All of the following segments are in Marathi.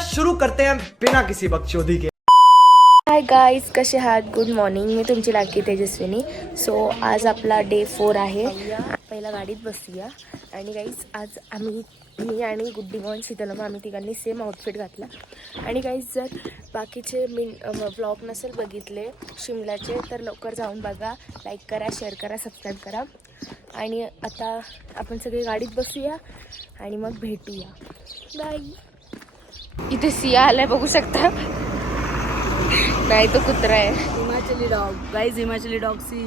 शुरू करते हैं बिना किसी बकचोदी के। हाय गाईज, कसे आहात? Good morning. मी तुमची लाडकी तेजस्विनी. सो आज आपला डे 4 आहे. पहिला गाडीत बसूया. आणि गाईज आज मी आणि गुड्डी मॉन शीतलमा आम्ही तिघांनी सेम आउटफिट घातला. आणि गाईज जर बाकीचे व्लॉग नसेल बघितले शिमल्याचे तर लवकर जाऊन बघा. लाईक करा, शेअर करा, सबस्क्राईब करा. आणि आता आपण सगळे गाडीत बसूया आणि मग भेटूया. बाय. इथे सिया आलाय बघू शकता. नाही तो कुत्रा आहे. Himachali dog guys, Himachali dog see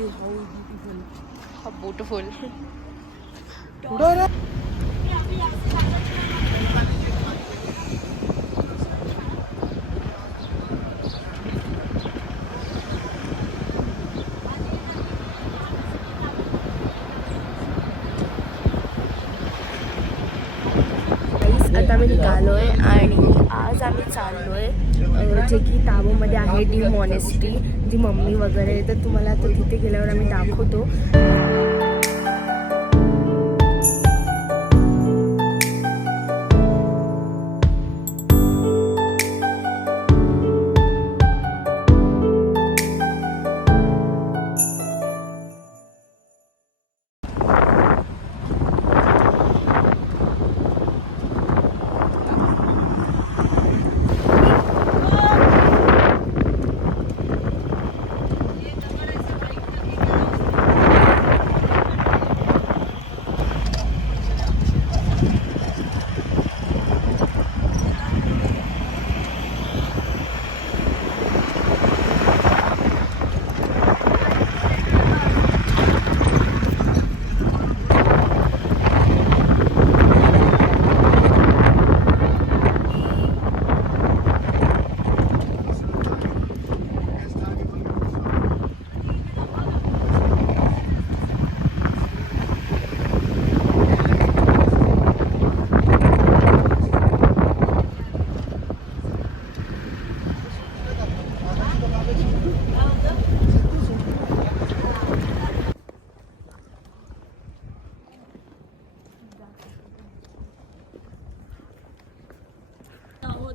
how beautiful. आता मी निघालोय आणि आज आम्ही चाललोय जे की ताबोमध्ये आहे डी मॉनेस्ट्री, जी मम्मी वगैरे. तर तुम्हाला आता तिथे गेल्यावर आम्ही दाखवतो.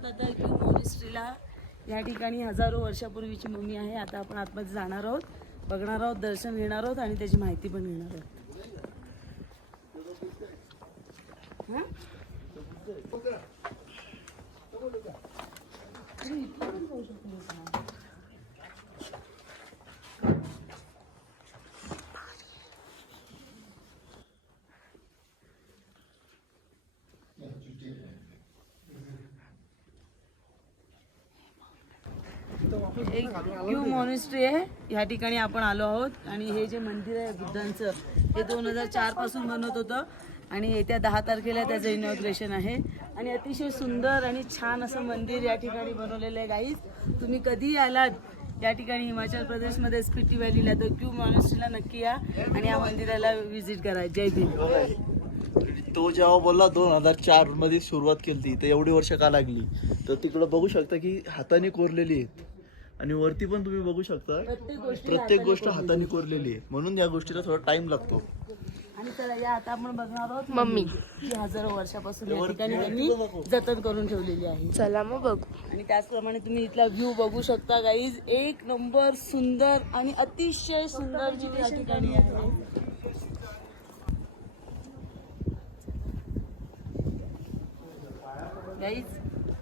आता क्यू मॉनेस्ट्रीला. या ठिकाणी हजारो वर्षापूर्वीची मम्मी आहे. आता आपण आतमध्ये जाणार आहोत, बघणार आहोत, दर्शन घेणार आहोत आणि त्याची माहिती पण घेणार आहोत. एक क्यू मॉनेस्ट्री आहे. या ठिकाणी आपण आलो आहोत आणि हे जे मंदिर आहे बुद्धांचं, हे 2004 पासून बनत होतं आणि येत्या 10 तारखेला त्याचं इनॉग्रेशन आहे. आणि अतिशय सुंदर आणि छान असं मंदिर या ठिकाणी बनवलेलं आहे. गाईज, तुम्ही कधीही आलात या ठिकाणी हिमाचल प्रदेशमध्ये स्पिटी व्हॅलीला तर क्यू मॉनेस्ट्रीला नक्की या आणि या मंदिराला व्हिजिट करा. जय भीम. तो जेव्हा बोलला 2004 मध्ये सुरुवात केली तर एवढी वर्ष का लागली, तर तिकडं बघू शकता की हाताने कोरलेली आहेत आणि वरती पण तुम्ही बघू शकता प्रत्येक गोष्ट हाताने कोरलेली आहे, म्हणून या गोष्टीला थोडा टाइम लागतो. आणि चला या आता आपण बघणार आहोत मम्मी जी हजारो वर्षापासून या ठिकाणी त्यांनी जतन करून ठेवलेली आहे. चला मग बघू. आणि त्याचप्रमाणे तुम्ही इथला व्ह्यू बघू शकता गाईज. एक नंबर सुंदर आणि अतिशय सुंदर व्ह्यू या ठिकाणी आहे. गाईज,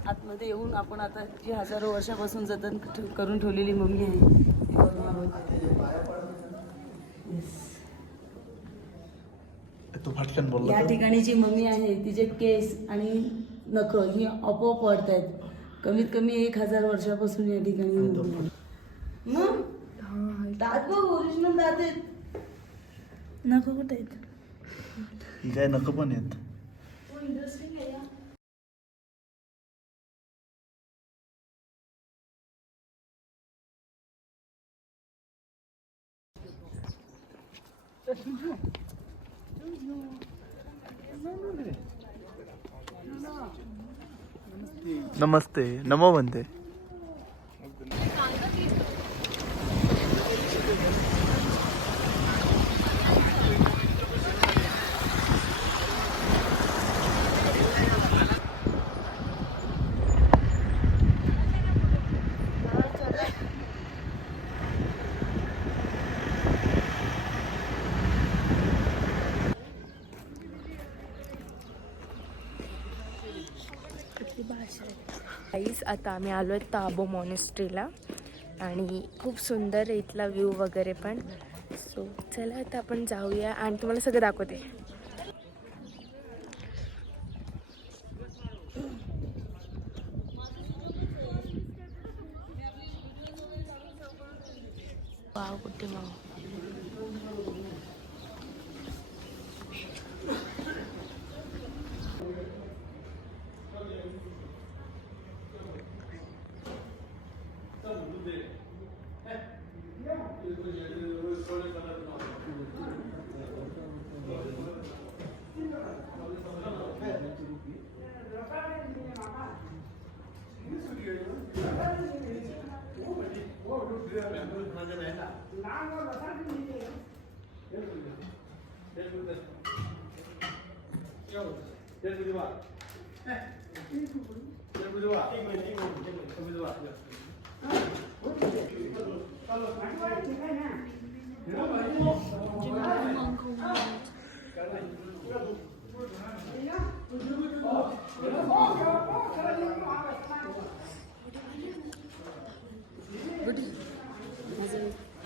आतमध्ये येऊन आपण आता जी हजारो वर्षापासून जतन करून ठेवलेली मम्मी आहे तो फटकन बोलला. या ठिकाणी जी मम्मी आहे तिचे केस आणि नख ही आपोआप वाढत आहेत. कमीत कमी 1000 वर्षापासून या ठिकाणी मग दात बघ, ओरिजिनल दात आहेत. नख कुठे आहेत? ही काय नख पण आहेत. इंटरेस्टिंग आहे. नमस्ते, नमो म्हणते. गाईस आता आम्ही आलो आहे ताबो मॉनेस्ट्रीला आणि खूप सुंदर आहे इथला व्ह्यू वगैरे पण. सो चला आता आपण जाऊया आणि तुम्हाला सगळं दाखवते. वाव कुठे वाव.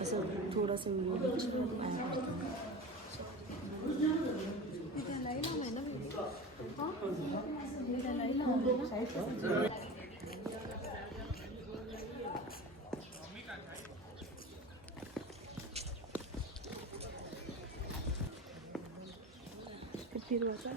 असं थोडंसं फिरवायचा.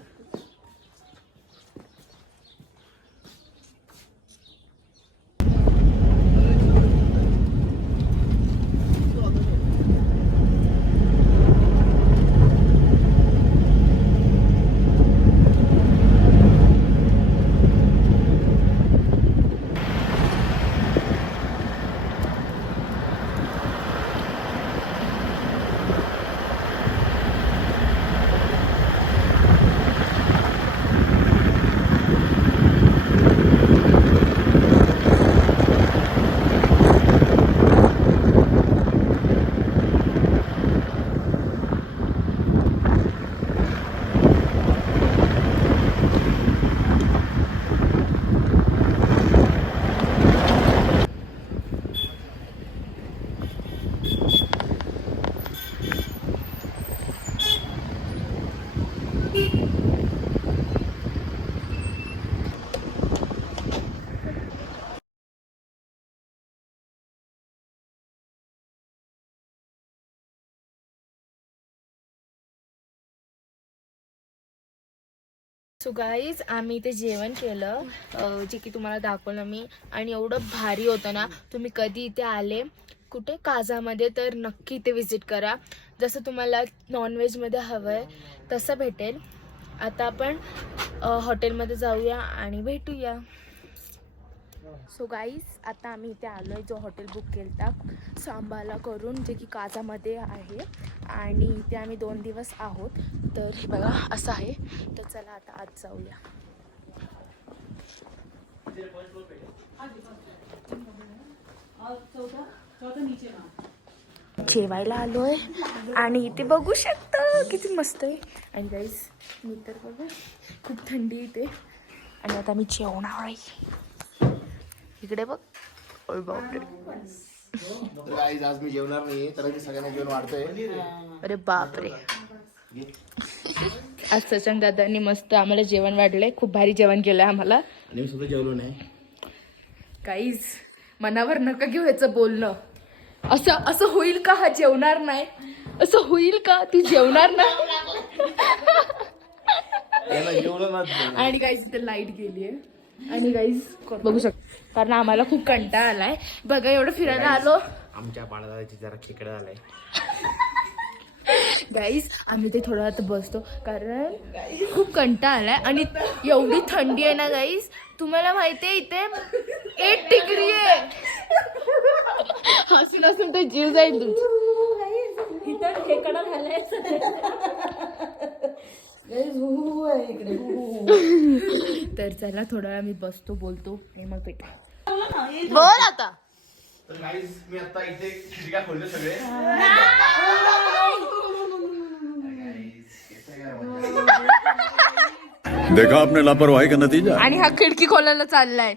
सो गाईज आम्ही इथे जेवण केलं जे की तुम्हाला दाखवलं मी आणि एवढं भारी होतं ना. तुम्ही कधी इथे आले कुठे काझामध्ये तर नक्की इथे विजिट करा. जसं तुम्हाला नॉनव्हेजमध्ये हवं आहे तसं भेटेल. आता आपण हॉटेलमध्ये जाऊया आणि भेटूया. सो गाईज आता आम्ही इथे आलो आहे जो हॉटेल बुक केला सांबाला करून जे की काझामध्ये आहे आणि इथे आम्ही 2 दिवस आहोत. तर हे बघा असं आहे. तर चला आता आज जाऊया. जेवायला आलो आहे आणि इथे बघू शकता किती मस्त आहे. आणि गाईज मी तर बघा खूप थंडी इथे आणि आता मी जेवणार आहे. इकडे बघ. ओय बापरे. आज मी जेवणार नाही तर मी सगळ्यांना जेवण वाढतोय. अरे बापरे. आज सचंग दादांनी मस्त आम्हाला जेवण वाढलंय. खूप भारी जेवण केलंय आम्हाला. आणि मी सुद्धा जेवलो नाही. काहीच मनावर नका घेऊ याचं बोलणं. असं असं होईल का हा जेवणार नाही. असं होईल का तू जेवणार नाही. आणि गाईज इथे लाईट गेलीये आणि गाईज बघू शकतो कारण आम्हाला खूप कंटाळा आलाय. बघा एवढं फिरायला आलो. आमच्या बाळादाची जरा खेकडं आलाय. गाईज आम्ही ते थोडा आता बसतो कारण खूप कंटाळा आलाय आणि एवढी थंडी आहे ना गाईज. तुम्हाला माहितीये इथे 8 डिग्री आहे. हसून हसून तर जीव जाईल तुमचा. खेकडा घालायचं तर चला थोडा वेळ मी बसतो बोलतो आणि मग भेटू. बोल आता. तर गाईज मी आता इथे खिडक्या खोलले सगळे. देखा आपने लापरवाही का नतीजा। आणि हा खिडकी खोलायला चाललाय.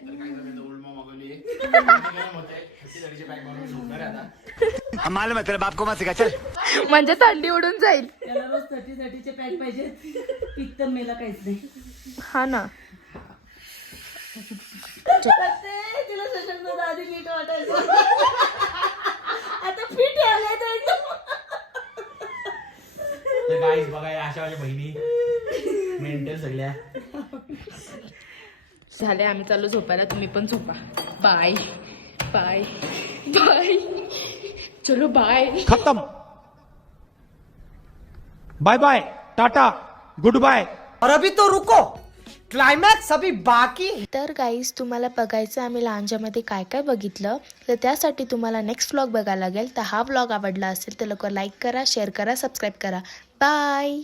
मालूम है तेरे बाप को मत सिखा चल. म्हणजे थंडी उडून जाईल. त्याला रोज 30-30चे पॅक पाहिजे. पित्त मेला काहीच नाही. हा ना. तिला सशक्त आधी नीट वाटायचं. आता फिट आले तर एकदम. गाईस बघा या अशा माझ्या बहिणी मेंटल सगळ्या. झाले आम्ही चालू झोपायला. तुम्ही पण झोपा. Bye bye bye. चलो बाय. खत्म. बाय बाय, टाटा, गुड बाय. और अभी तो रुको, क्लायमॅक्स अभी बाकी. तर गाईज तुम्हाला बघायचं आम्ही लहानच्यामध्ये काय काय बघितलं, तर त्यासाठी तुम्हाला नेक्स्ट व्लॉग बघायला लागेल. तर हा व्लॉग आवडला असेल तर लवकर लाईक करा, शेअर करा, सबस्क्राईब करा. बाय.